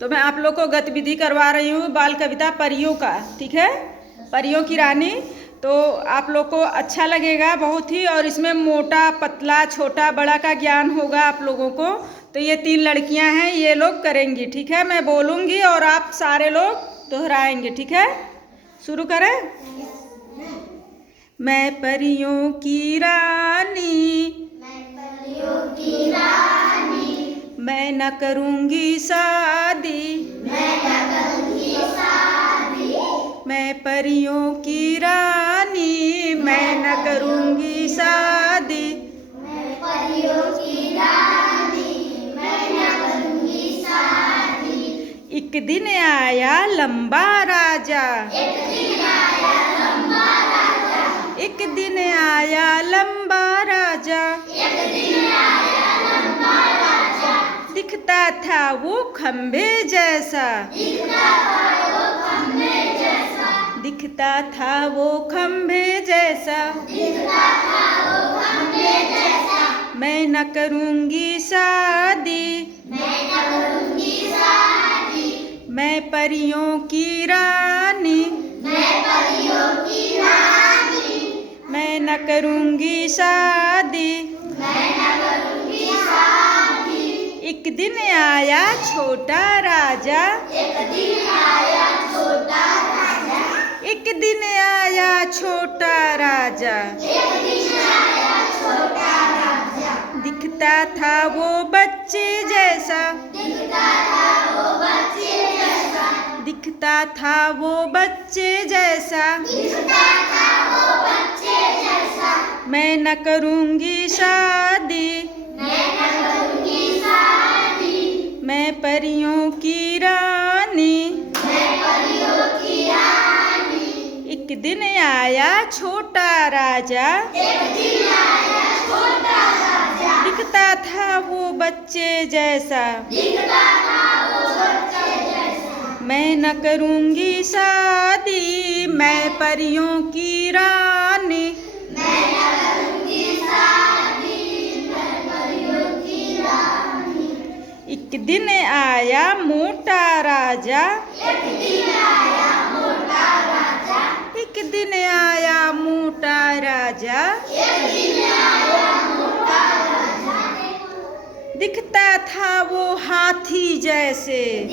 तो मैं आप लोग को गतिविधि करवा रही हूँ बाल कविता परियों का, ठीक है, परियों की रानी। तो आप लोग को अच्छा लगेगा बहुत ही, और इसमें मोटा पतला छोटा बड़ा का ज्ञान होगा आप लोगों को। तो ये 3 लड़कियां हैं, ये लोग करेंगी, ठीक है। मैं बोलूँगी और आप सारे लोग दोहराएंगे, ठीक है। शुरू करें। मैं परियों की रानी, मैं न करूँगी शादी, मैं परियों की रानी, मैं न करूँगी शादी। एक दिन आया लंबा राजा, एक दिन आया लंबा राजा, दिखता था वो खंभे जैसा, दिखता था वो खंभे जैसा, मैं न करूँगी शादी, मैं परियों की रानी, मैं न करूँगी शादी। एक दिन आया छोटा राजा, एक दिन आया छोटा राजा, दिखता था वो बच्चे जैसा, दिखता था वो बच्चे जैसा, मैं न करूँगी शादी, मैं परियों की रानी। एक दिन आया छोटा राजा, दिखता था वो बच्चे जैसा, मैं न करूँगी शादी, मैं परियों की रानी। एक दिन आया मोटा राजा, एक दिन आया मोटा राजा, दिखता था वो हाथी जैसे,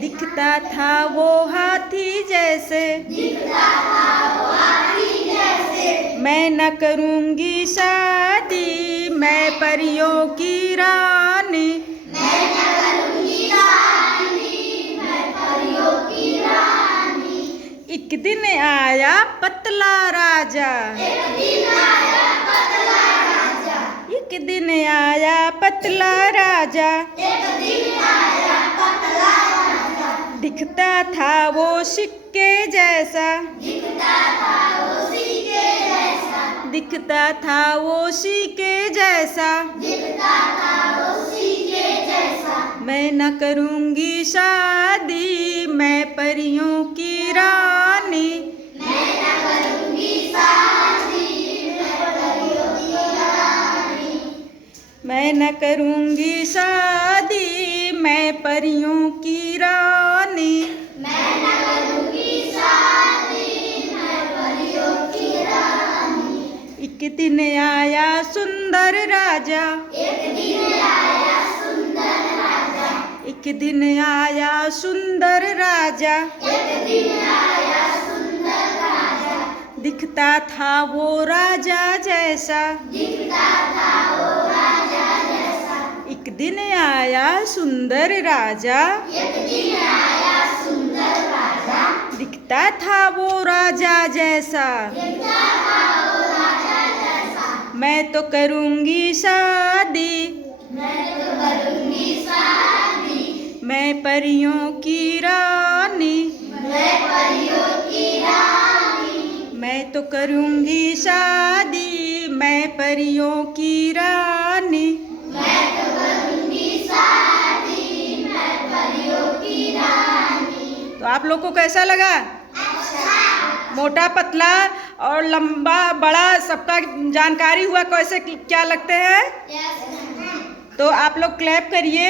दिखता था वो हाथी जैसे, मैं न करूँगी शादी, मैं परियों की रानी। एक दिन आया पतला राजा, एक दिन आया पतला राजा, दिखता था वो सिक्के जैसा, दिखता था वो सिक्के जैसा, मैं न करूँगी शादी, मैं परियों की रानी। मैं न करूँगी शादी, मैं परियों की रानी। एक दिन आया सुंदर राजा, एक दिन आया सुंदर राजा, दिखता था वो राजा जैसा, एक दिन आया सुंदर राजा, दिखता था वो राजा जैसा, मैं तो करूँगी शादी, मैं परियों की रानी। मैं तो करूँगी शादी, मैं परियों की रानी। तो आप लोग को कैसा लगा? मोटा पतला और लंबा बड़ा सबका जानकारी हुआ, कैसे क्या लगते हैं? तो आप लोग क्लैप करिए।